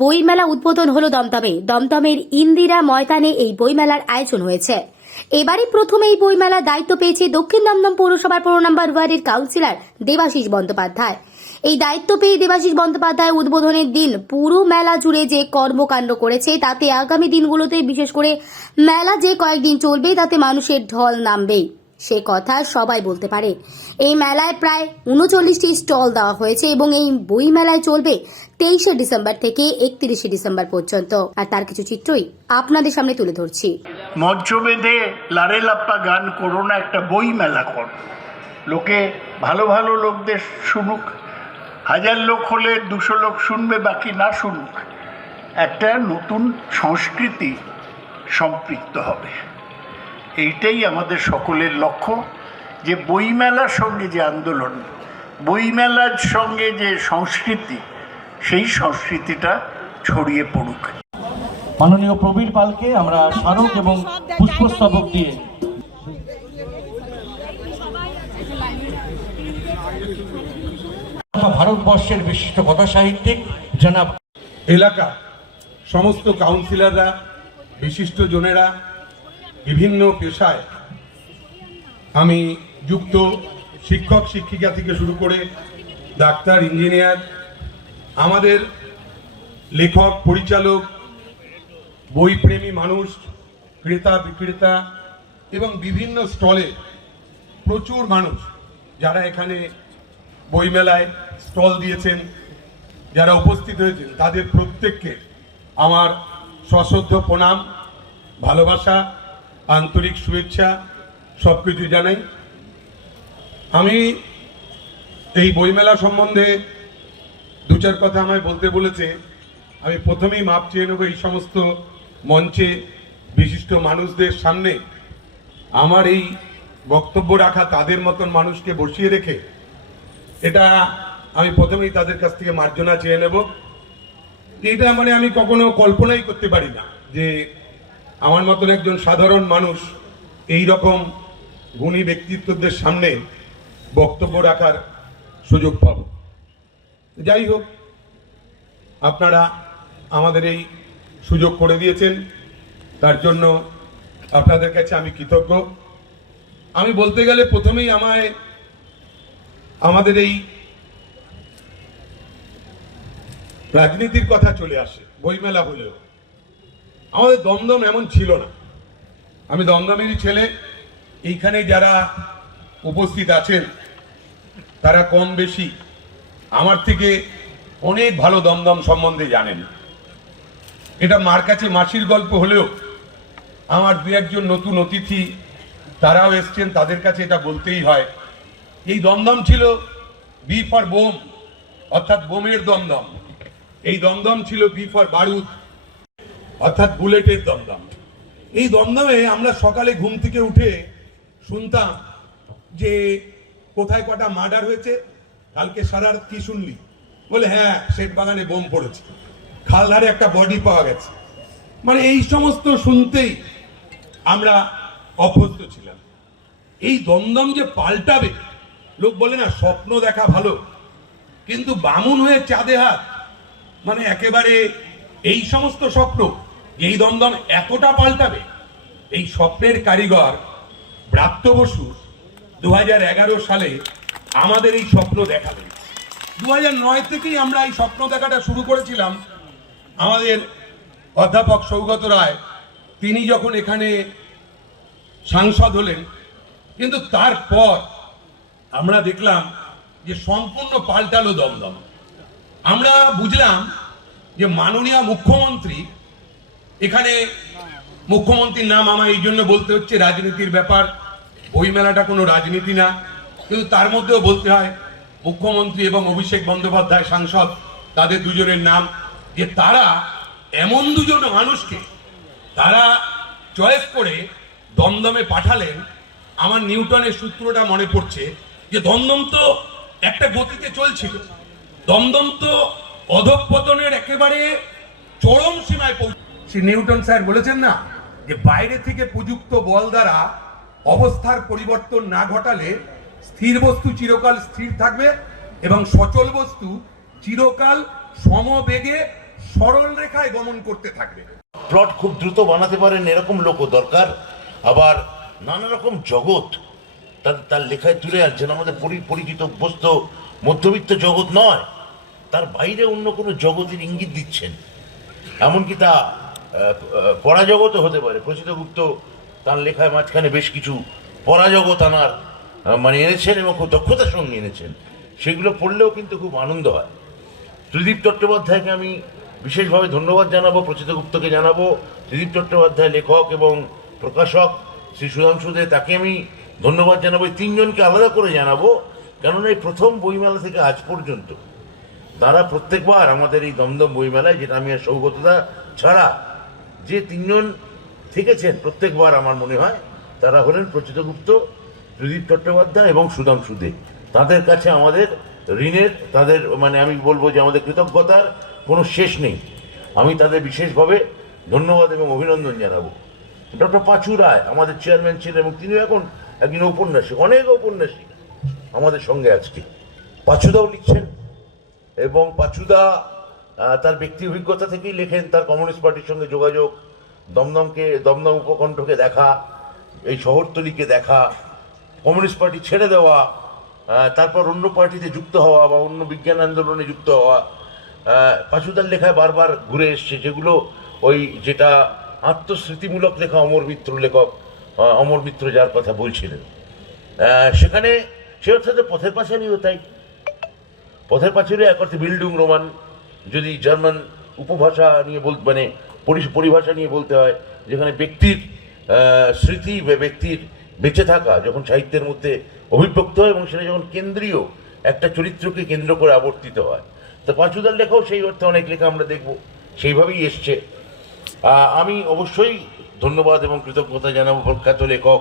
বইমেলা উদ্বোধন হলো দমদমে। দমদমের ইন্দিরা ময়দানে এই বইমেলার আয়োজন হয়েছে। এবারই প্রথম এই বইমেলার দায়িত্ব পেয়েছে দক্ষিণ দমদম পৌরসভার ১৫ নম্বর ওয়ার্ডের কাউন্সিলর দেবাশিস বন্দ্যোপাধ্যায়। এই দায়িত্ব পেয়ে দেবাশিস বন্দ্যোপাধ্যায় উদ্বোধনের দিন পুরো মেলা জুড়ে যে কর্মকাণ্ড করেছে তাতে আগামী দিনগুলোতে বিশেষ করে মেলা যে কয়েকদিন চলবে তাতে মানুষের ঢল নামবেই, সে কথা সবাই বলতে পারে। এই মেলায় প্রায় ৩৯টি স্টল দেওয়া হয়েছে এবং এই বই মেলায় চলবে ২৩শে ডিসেম্বর থেকে ৩১শে ডিসেম্বর পর্যন্ত। আর তার কিছু চিত্রই আপনাদের সামনে তুলে ধরছি। মঞ্চ বেঁধে লারে লাপ্পা গান করো না, একটা বই মেলা কর, লোকে ভালো ভালো লোকদের শুনুক। ১০০০ লোক হলে ২০০ লোক শুনবে, বাকি না শুনুক। একটা নতুন সংস্কৃতি সম্পৃক্ত হবে, এইটাই আমাদের সকলের লক্ষ্য। যে বইমেলার সঙ্গে যে আন্দোলন, বইমেলার সঙ্গে যে সংস্কৃতি, সেই সংস্কৃতিটা ছড়িয়ে পড়ুক। মাননীয় প্রবীর পালকে আমরা স্মারক এবং পুষ্পস্তবক দিয়ে ভারতবর্ষের বিশিষ্ট কথা সাহিত্যিক জনাব এলাকা সমস্ত কাউন্সিলররা, বিশিষ্ট জনেরা, বিভিন্ন পেশায় আমি যুক্ত, শিক্ষক শিক্ষিকা থেকে শুরু করে ডাক্তার, ইঞ্জিনিয়ার, আমাদের লেখক, পরিচালক, বইপ্রেমী মানুষ, ক্রেতা বিক্রেতা এবং বিভিন্ন স্টলে প্রচুর মানুষ যারা এখানে বইমেলায় স্টল দিয়েছেন, যারা উপস্থিত হয়েছেন, তাদের প্রত্যেককে আমার সশ্রদ্ধ প্রণাম, ভালোবাসা, আন্তরিক শুভেচ্ছা সব কিছু জানাই। আমি এই বইমেলা সম্বন্ধে দু চার কথা আমায় বলতে বলেছে। আমি প্রথমেই মাপ চেয়ে নেব এই সমস্ত মঞ্চে বিশিষ্ট মানুষদের সামনে। আমার এই বক্তব্য রাখা তাদের মতন মানুষকে বসিয়ে রেখে এটা আমি প্রথমেই তাদের কাছ থেকে মার্জনা চেয়ে নেব। এটা মানে আমি কখনো কল্পনাই করতে পারি না যে আমার মতন একজন সাধারণ মানুষ এই রকম গুণী ব্যক্তিত্বদের সামনে বক্তব্য রাখার সুযোগ পাব। যাই হোক, আপনারা আমাদের এই সুযোগ করে দিয়েছেন, তার জন্য আপনাদের কাছে আমি কৃতজ্ঞ। আমি বলতে গেলে প্রথমেই আমাদের এই রাজনীতির কথা চলে আসে। বইমেলা হলেও আমাদের দমদম এমন ছিল না। আমি দমদমেরই ছেলে। এইখানে যারা উপস্থিত আছেন তারা কম বেশি আমার থেকে অনেক ভালো দমদম সম্বন্ধে জানেন। এটা মার কাছে মাসির গল্প হলেও আমার দু একজন নতুন অতিথি তারাও এসছেন, তাদের কাছে এটা বলতেই হয়। এই দমদম ছিল বি ফর বোম, অর্থাৎ বোমের দমদম। এই দমদম ছিল বি ফর বারুদ, অর্থাৎ বুলেটের দমদম। এই দমদমে আমরা সকালে ঘুম থেকে উঠে শুনতাম যে কোথায় কটা মার্ডার হয়েছে, কালকে সারা রাত কি শুনলি, বলে হ্যাঁ শেঠ বাগানে বোম পড়েছে, খালধারে একটা বডি পাওয়া গেছে। মানে এই সমস্ত শুনতেই আমরা অভ্যস্ত ছিলাম। এই দমদম যে পাল্টাবে, লোক বলে না স্বপ্ন দেখা ভালো, কিন্তু বামুন হয়ে চাঁদে হাত, মানে একেবারে এই সমস্ত স্বপ্ন এই দমদম এতটা পাল্টাবে, এই স্বপ্নের কারিগর ব্রাত্য বসু ২০১১ সালে আমাদের এই স্বপ্ন দেখাবেন। ২০০৯ থেকেই আমরা এই স্বপ্ন দেখাটা শুরু করেছিলাম। আমাদের অধ্যাপক সৌগত রায় তিনি যখন এখানে সাংসদ হলেন, কিন্তু তারপর আমরা দেখলাম যে সম্পূর্ণ পাল্টালো দমদম। আমরা বুঝলাম যে মাননীয় মুখ্যমন্ত্রী, এখানে মুখ্যমন্ত্রীর নাম আমার এই জন্য বলতে হচ্ছে, রাজনীতির ব্যাপার, বইমেলাটা কোনো রাজনীতি না, কিন্তু তার মধ্যেও বলতে হয় মুখ্যমন্ত্রী এবং অভিষেক বন্দ্যোপাধ্যায় সাংসদ, তাদের দুজনের নাম, যে তারা এমন দুজন মানুষকে তারা চয়েস করে দমদমে পাঠালেন। আমার নিউটনের সূত্রটা মনে পড়ছে যে দমদম তো একটা গতিতে চলছিল, দমদম তো অধঃপতনের একেবারে চরম সীমায় পৌঁছে। নিউটন স্যার বলেছেন না যে বাইরে থেকে প্রযুক্ত বল দ্বারা অবস্থার পরিবর্তন না ঘটালে স্থির বস্তু চিরকাল স্থির থাকবে এবং সচল বস্তু চিরকাল সমবেগে সরল রেখায় গমন করতে থাকবে। প্লট খুব দ্রুত বানাতে পারেন এরকম লোকও দরকার। আবার নানা রকম জগৎ তার লেখায় তুলে আনছেন, আমাদের পরিচিত অভ্যস্ত মধ্যবিত্ত জগৎ নয়, তার বাইরে অন্য কোনো জগতের ইঙ্গিত দিচ্ছেন। এমনকি তা পরাজগতও হতে পারে। প্রচিতগুপ্ত তার লেখায় মাঝখানে বেশ কিছু পরাজগৎ আনার মানে এনেছেন এবং খুব দক্ষতার সঙ্গে এনেছেন, সেগুলো পড়লেও কিন্তু খুব আনন্দ হয়। ত্রিদীপ চট্টোপাধ্যায়কে আমি বিশেষভাবে ধন্যবাদ জানাবো, প্রচিতগুপ্তকে জানাবো, ত্রিদীপ চট্টোপাধ্যায় লেখক এবং প্রকাশক শ্রী সুধাংশু দে, তাকে আমি ধন্যবাদ জানাবো। এই তিনজনকে আলাদা করে জানাবো, কেননা এই প্রথম বইমেলা থেকে আজ পর্যন্ত তারা প্রত্যেকবার আমাদের এই দমদম বইমেলায়, যেটা আমি আর সৌগতদা ছাড়া যে তিনজন থেকেছেন, প্রত্যেকবার আমার মনে হয় তারা হলেন প্রচিতগুপ্ত, ত্রিদীপ চট্টোপাধ্যায় এবং সুধাংশু দে। তাদের কাছে আমাদের ঋণের, তাদের মানে আমি বলবো যে আমাদের কৃতজ্ঞতার কোনো শেষ নেই। আমি তাদের বিশেষভাবে ধন্যবাদ এবং অভিনন্দন জানাবো। ডক্টর পাঁচু রায় আমাদের চেয়ারম্যান ছিলেন এবং তিনি এখন একজন ঔপন্যাসিক, অনেক ঔপন্যাসিক আমাদের সঙ্গে আজকে। পাঁচুদাও লিখছেন এবং পাঁচুদা তার ব্যক্তি অভিজ্ঞতা থেকেই লেখেন। তার কমিউনিস্ট পার্টির সঙ্গে যোগাযোগ, দমদম উপকণ্ঠকে দেখা, এই শহরতলিকে দেখা, কমিউনিস্ট পার্টি ছেড়ে দেওয়া, তারপর অন্য পার্টিতে যুক্ত হওয়া বা অন্য বিজ্ঞান আন্দোলনে যুক্ত হওয়া, পাঁচুদার লেখায় বারবার ঘুরে এসছে, যেগুলো ওই যেটা আত্মস্মৃতিমূলক লেখা অমর মিত্র যার কথা বলছিলেন, সেখানে সে অর্থাৎ পথের পাঁচালীও তাই। পথের পাঁচালী এক অর্থে বিল্ডিং রোমান, যদি জার্মান উপভাষা নিয়ে মানে পরিভাষা নিয়ে বলতে হয়, যেখানে ব্যক্তির স্মৃতি বা ব্যক্তির বেঁচে থাকা যখন সাহিত্যের মধ্যে অভিব্যক্ত হয় এবং সেটা যখন কেন্দ্রীয় একটা চরিত্রকে কেন্দ্র করে আবর্তিত হয়। তো পাঁচুদার লেখাও সেই অর্থে অনেক লেখা আমরা দেখব সেইভাবেই এসছে। আমি অবশ্যই ধন্যবাদ এবং কৃতজ্ঞতা জানাবো প্রখ্যাত লেখক,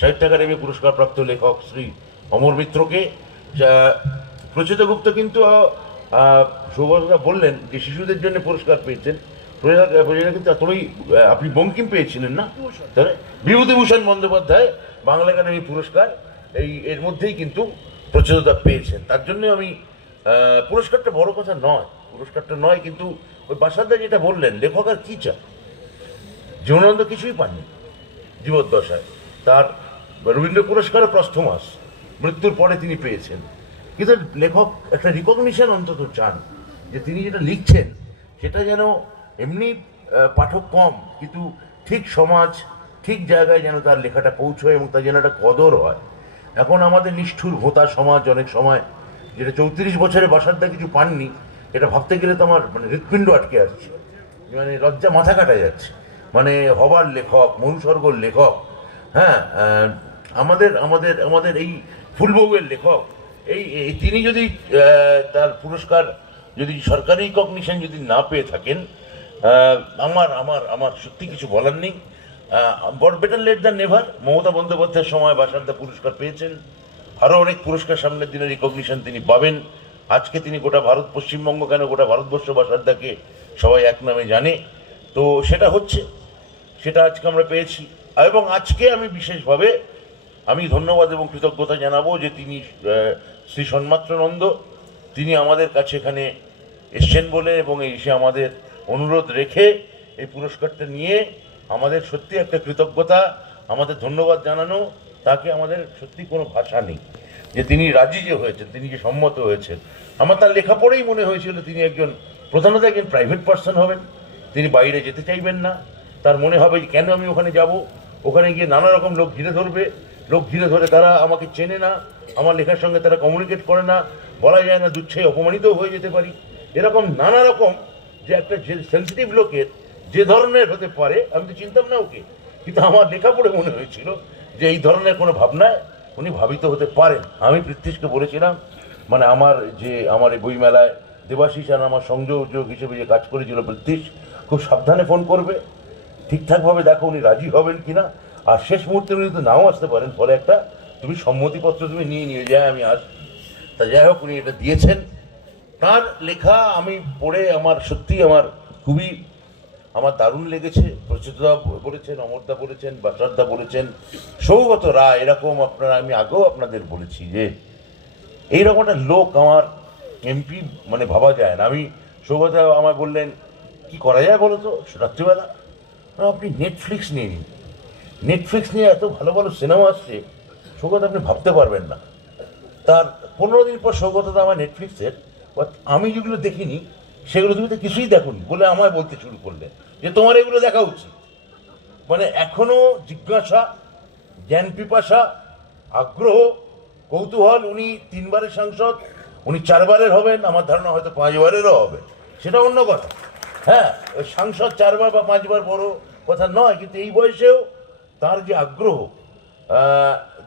সাহিত্য একাডেমি পুরস্কারপ্রাপ্ত লেখক শ্রী অমর মিত্রকে। প্রচিতগুপ্ত কিন্তু সৌগতদা বললেন যে শিশুদের জন্য পুরস্কার পেয়েছেন, কিন্তু আপনি বঙ্কিম পেয়েছিলেন না, তাহলে বিভূতিভূষণ বন্দ্যোপাধ্যায় বাংলা একাডেমি পুরস্কার এর মধ্যেই কিন্তু প্রচিতদা পেয়েছেন। তার জন্য আমি পুরস্কারটা বড় কথা নয়, পুরস্কারটা নয়, কিন্তু ওই বাসাদা যেটা বললেন, লেখক আর কি চায়, জীবনানন্দ কিছুই পাননি জীবদ্দশায়। তার রবীন্দ্র পুরস্কারও প্রস্থমাস, মৃত্যুর পরে তিনি পেয়েছেন। কিন্তু লেখক একটা রিকগনিশন অন্তত চান, যে তিনি যেটা লিখছেন সেটা যেন এমনি পাঠক কম, কিন্তু ঠিক সমাজ, ঠিক জায়গায় যেন তার লেখাটা পৌঁছয় এবং তার যেন একটা কদর হয়। এখন আমাদের নিষ্ঠুর ভোঁতা সমাজ অনেক সময়, যেটা 34 বছরে বাসাদা কিছু পাননি, এটা ভাবতে গেলে তো আমার মানে হৃৎপিণ্ড আটকে আসছে, মানে লজ্জা মাথা কাটা যাচ্ছে। মানে হবার লেখক, মনুস্বর্গর লেখক, হ্যাঁ, আমাদের আমাদের আমাদের এই ফুলবউয়ের লেখক, এই তিনি যদি তার পুরস্কার যদি সরকারি রিকগনিশন যদি না পেয়ে থাকেন, আমার আমার আমার সত্যি কিছু বলার নেই। Better late than never. Mamata বন্দ্যোপাধ্যায়ের সময় বাসাদা পুরস্কার পেয়েছেন, আরও অনেক পুরস্কার সামনের দিনে রিকগনিশন তিনি পাবেন। আজকে তিনি গোটা ভারত, পশ্চিমবঙ্গ কেন গোটা ভারতবর্ষ বাসাদাকে সবাই এক নামে জানে, তো সেটা হচ্ছে, সেটা আজকে আমরা পেয়েছি। এবং আজকে আমি বিশেষভাবে আমি ধন্যবাদ এবং কৃতজ্ঞতা জানাবো যে তিনি শ্রী সন্মাত্রনন্দ, তিনি আমাদের কাছে এখানে এসছেন বলে এবং এসে আমাদের অনুরোধ রেখে এই পুরস্কারটা নিয়ে আমাদের সত্যি একটা কৃতজ্ঞতা, আমাদের ধন্যবাদ জানানো, তাকে আমাদের সত্যি কোনো ভাষা নেই যে তিনি রাজি যে হয়েছেন, তিনি যে সম্মত হয়েছেন। আমার তার লেখা পড়েই মনে হয়েছিল তিনি প্রধানত একজন প্রাইভেট পার্সন হবেন, তিনি বাইরে যেতে চাইবেন না। তার মনে হবে যে কেন আমি ওখানে যাব, ওখানে গিয়ে নানা রকম লোক ঘিরে ধরবে, লোক ঘিরে ধরে তারা আমাকে চেনে না, আমার লেখার সঙ্গে তারা কমিউনিকেট করে না, বলা যায় না, দুচ্ছাই অপমানিতও হয়ে যেতে পারি, এরকম নানা রকম যে একটা যে সেন্সিটিভ লোকের যে ধরনের হতে পারে, আমি তো চিনতাম না ওকে, কিন্তু আমার লেখা পড়ে মনে হয়েছিল যে এই ধরনের কোনো ভাবনায় উনি ভাবিত হতে পারেন। আমি পৃথ্বীশকে বলেছিলাম, মানে আমার এই বইমেলায় দেবাশিস আর আমার সংযোজক হিসেবে যে কাজ করেছিল পৃথ্বীশ, খুব সাবধানে ফোন করবে, ঠিকঠাকভাবে দেখো উনি রাজি হবেন কিনা, আর শেষ মুহূর্তে উনি তো নাও আসতে পারেন, ফলে একটা তুমি সম্মতিপত্র তুমি নিয়ে যায় আমি আস। তা যাই হোক, উনি এটা দিয়েছেন। তার লেখা আমি পড়ে আমার সত্যি খুবই দারুণ লেগেছে। প্রচিতদা বলেছেন, অমরদা বলেছেন, বাসাদা বলেছেন, সৌগত রায়, এরকম আমি আগেও আপনাদের বলেছি যে এইরকম একটা লোক আমার এমপি মানে ভাবা যায় না। সৌগত আমায় বললেন কি করা যায় বলো তো রাত্রিবেলা? আপনি নেটফ্লিক্স নিয়ে নিন। নেটফ্লিক্স নিয়ে এত ভালো ভালো সিনেমা আসছে সৌগত, আপনি ভাবতে পারবেন না। তার 15 দিন পর সৌগত আমার নেটফ্লিক্সের আমি যেগুলো দেখিনি সেগুলো তুমি তো কিছুই দেখোনি বলে আমায় বলতে শুরু করলে যে তোমার এগুলো দেখা উচিত। মানে এখনো জিজ্ঞাসা, জ্ঞান পিপাসা, আগ্রহ, কৌতূহল। উনি 3 বারের সাংসদ, উনি 4 বারের হবেন, আমার ধারণা হয়তো 5 বারেরও হবে, সেটা অন্য কথা। হ্যাঁ, ওই সাংসদ 4 বার বা 5 বার বড় কথা নয়, কিন্তু এই বয়সেও তার যে আগ্রহ,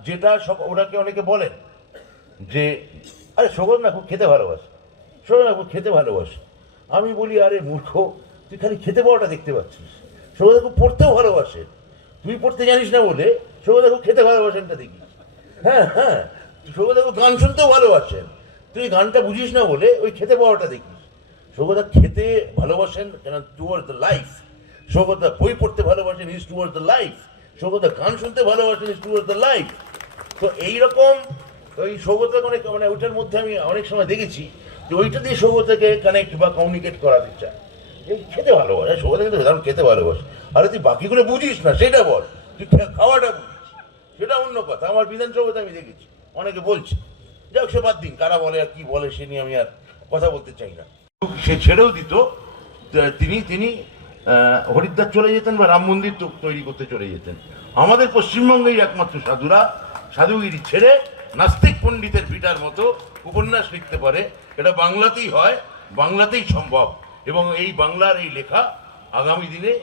যেটা সব ওনাকে অনেকে বলেন যে আরে সৌগত না খুব খেতে ভালোবাসে, সৌগত না খুব খেতে ভালোবাসে। আমি বলি আরে মূর্খ, তুই খালি খেতে পাওয়াটা দেখতে পাচ্ছিস। সৌগত খুব পড়তেও ভালোবাসে, তুই পড়তে জানিস না বলে সৌগত খুব খেতে ভালোবাসেনটা দেখিস। হ্যাঁ হ্যাঁ, সৌগত খুব গান শুনতেও ভালোবাসেন, তুই গানটা বুঝিস না বলে ওই খেতে পাওয়াটা দেখিস। সৌগত খেতে ভালোবাসেন কেন? Towards the life. সৌগত বই পড়তে ভালোবাসেন, is towards the life. Saugata গান শুনতে ভালোবাসেন, ইজ টুয়ার্ডস দ্য লাইফ। তো এইরকম ওই সৌগতকে মানে ওইটার মধ্যে আমি অনেক সময় দেখেছি যে ওইটা দিয়ে সৌগতকে কানেক্ট বা কমিউনিকেট করাতে চায়। এই খেতে ভালোবাসে, সৌগত কিন্তু দারুণ খেতে ভালোবাসে। আরে তুই বাকিগুলো বুঝিস না সেটা বল, তুই খাওয়াটা বুঝিস সেটা অন্য কথা। আমার বিধানসভাতে আমি দেখেছি অনেকে বলছে, যাক সে বাদ দিন, কারা বলে আর কি বলে সে নিয়ে আমি আর কথা বলতে চাই না। সে ছেড়েও দিত, তিনি হরিদ্বার চলে যেতেন বা রাম মন্দির তৈরি করতে চলে যেতেন। আমাদের পশ্চিমবঙ্গেই একমাত্র সাধুরা সাধুগিরি ছেড়ে নাস্তিক পণ্ডিতের পিটার মতো উপন্যাস লিখতে পারে। এটা বাংলাতেই হয়, বাংলাতেই সম্ভব, এবং এই বাংলার এই লেখা আগামী দিনে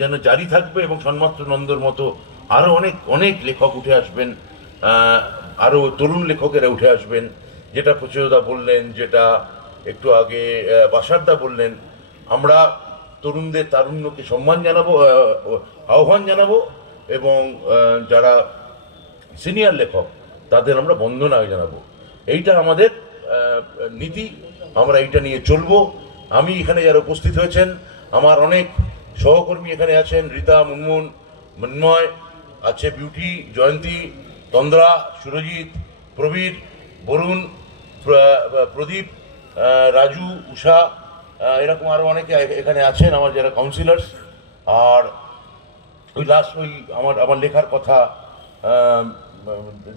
যেন জারি থাকবে এবং সন্মাত্র নন্দর মতো আরও অনেক অনেক লেখক উঠে আসবেন, আরও তরুণ লেখকেরা উঠে আসবেন। যেটা প্রচয়দা বললেন, যেটা একটু আগে বাসারদা বললেন, আমরা তরুণদের তারুণ্যকে সম্মান জানাবো, আহ্বান জানাবো, এবং যারা সিনিয়র লেখক তাদের আমরা বন্দনা জানাবো। এইটা আমাদের নীতি, আমরা এইটা নিয়ে চলবো। আমি এখানে যারা উপস্থিত হয়েছেন, আমার অনেক সহকর্মী এখানে আছেন, রীতা, মুনমুন, মন্ময় আছে, বিউটি, জয়ন্তী, তন্দ্রা, সুরজিৎ, প্রবীর, বরুণ, প্রদীপ, রাজু, উষা, এরকম আরও অনেকে এখানে আছেন আমার যারা কাউন্সিলার্স। আর ওই লাস্ট ওই আমার লেখার কথা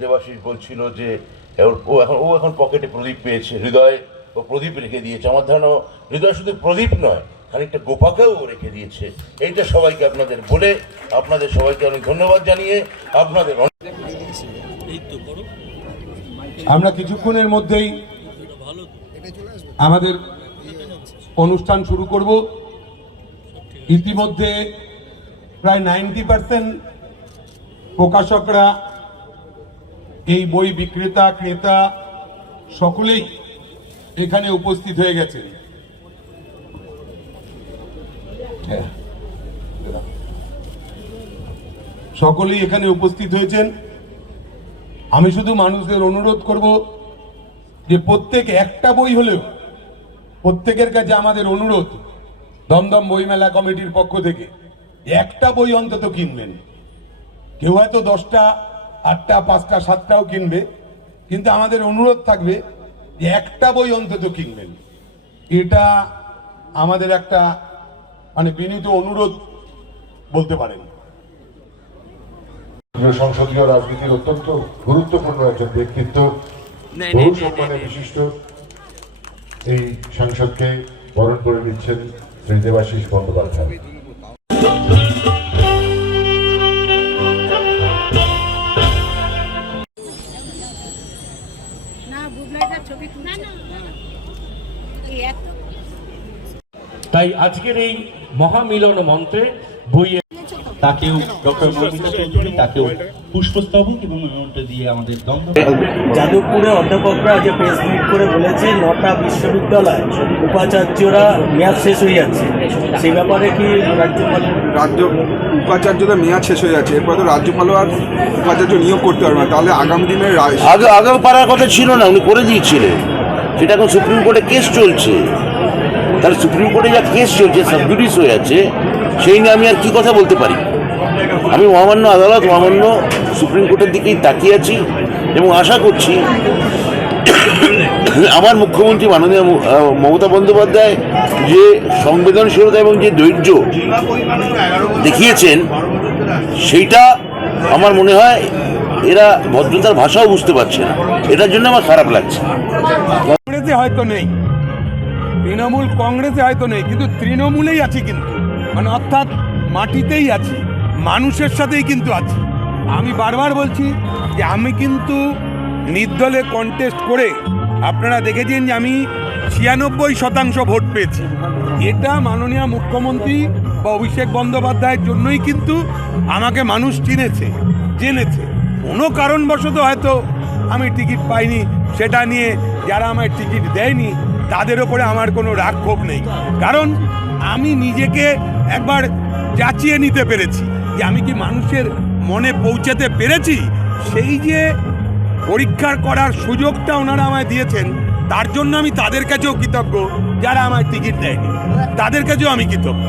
দেবাশিস বলছিল যে ও এখন পকেটে প্রদীপ পেয়েছে, হৃদয় ও প্রদীপ রেখে দিয়েছে। আমার ধারণা হৃদয় শুধু প্রদীপ নয়, খানিকটা গোপাকেও রেখে দিয়েছে। এইটা সবাইকে আপনাদের বলে, আপনাদের সবাইকে অনেক ধন্যবাদ জানিয়ে আপনাদের আমরা কিছুক্ষণের মধ্যেই আমাদের অনুষ্ঠান শুরু করব। ইতিমধ্যে প্রায় 90% প্রকাশকরা, এই বই বিক্রেতা ক্রেতা সকলেই এখানে উপস্থিত হয়ে গেছে। সকলেই এখানে উপস্থিত হয়েছেন। আমি শুধু মানুষদের অনুরোধ করব যে প্রত্যেক একটা বই হলেও, প্রত্যেকের কাছে আমাদের অনুরোধ দমদম বইমেলা কমিটির পক্ষ থেকে একটা বই অন্তত কিনবেন। কেউ হয়তো 10টা 8টা 5টা 7টাও কিনবে, কিন্তু আমাদের অনুরোধ থাকবে যে একটা বই অন্তত কিনবেন। এটা আমাদের একটা মানে বিনীত অনুরোধ বলতে পারেন। সংসদীয় রাজনীতির অত্যন্ত গুরুত্বপূর্ণ একজন ব্যক্তিত্ব, বহু সম্মানে বিশিষ্ট এই সাংসদকে বরণ করে নিচ্ছেন শ্রী দেবাশিস বন্দ্যোপাধ্যায়। তাই আজকের এই মহামিলন মন্ত্রে বইয়ে তাকেও ডক্টর মৌমিতা চৌধুরী তাকেও পুষ্পস্তবক এবং মেমোন্টো দিয়ে আমাদের দমদম যাদবপুরে অধ্যাপকরা আজ প্রেস মিট করে বলেছে 9টা বিশ্ববিদ্যালয় উপাচার্যরা মেয়াদ শেষ হয়ে যাচ্ছে, সেই ব্যাপারে কি রাজ্য উপাচার্যদের মেয়াদ শেষ হয়ে যাচ্ছে, এরপর তো রাজ্যপালও আর উপাচার্য নিয়োগ করতে পারবে না, তাহলে আগামী দিনে আগে পারার কথা ছিল না, উনি করে দিয়েছিলেন। সেটা এখন সুপ্রিম কোর্টে কেস চলছে, তাহলে সুপ্রিম কোর্টে যা কেস চলছে, সাবজুডিস হয়ে আছে, সেই নিয়ে আমি আর কি কথা বলতে পারি? আমি মহামান্য আদালত, মহামান্য সুপ্রিম কোর্টের দিকেই তাকিয়ে আছি এবং আশা করছি আমার মুখ্যমন্ত্রী মাননীয় মমতা বন্দ্যোপাধ্যায় যে সংবেদনশীলতা এবং যে ধৈর্য দেখিয়েছেন, সেইটা আমার মনে হয় এরা ভদ্রতার ভাষাও বুঝতে পারছে না। এটার জন্য আমার খারাপ লাগছে। কংগ্রেসে হয়তো নেই, তৃণমূল কংগ্রেসে হয়তো নেই, কিন্তু তৃণমূলেই আছি, কিন্তু মানে অর্থাৎ মাটিতেই আছি, মানুষের সাথেই কিন্তু আছি। আমি বারবার বলছি যে আমি কিন্তু নির্দলে কন্টেস্ট করে আপনারা দেখেছেন যে আমি 96% ভোট পেয়েছি। এটা মাননীয় মুখ্যমন্ত্রী বা অভিষেক বন্দ্যোপাধ্যায়ের জন্যই কিন্তু আমাকে মানুষ চিনেছে, জেনেছে। কোনো কারণবশত হয়তো আমি টিকিট পাইনি, সেটা নিয়ে যারা আমায় টিকিট দেয়নি তাদের ওপরে আমার কোনো রাগ ক্ষোভ নেই, কারণ আমি নিজেকে একবার যাচিয়ে নিতে পেরেছি যে আমি কি মানুষের মনে পৌঁছাতে পেরেছি। সেই যে পরীক্ষা করার সুযোগটা ওনারা আমায় দিয়েছেন, তার জন্য আমি তাদের কাছেও কৃতজ্ঞ। যারা আমায় টিকিট দেয়নি তাদের কাছেও আমি কৃতজ্ঞ।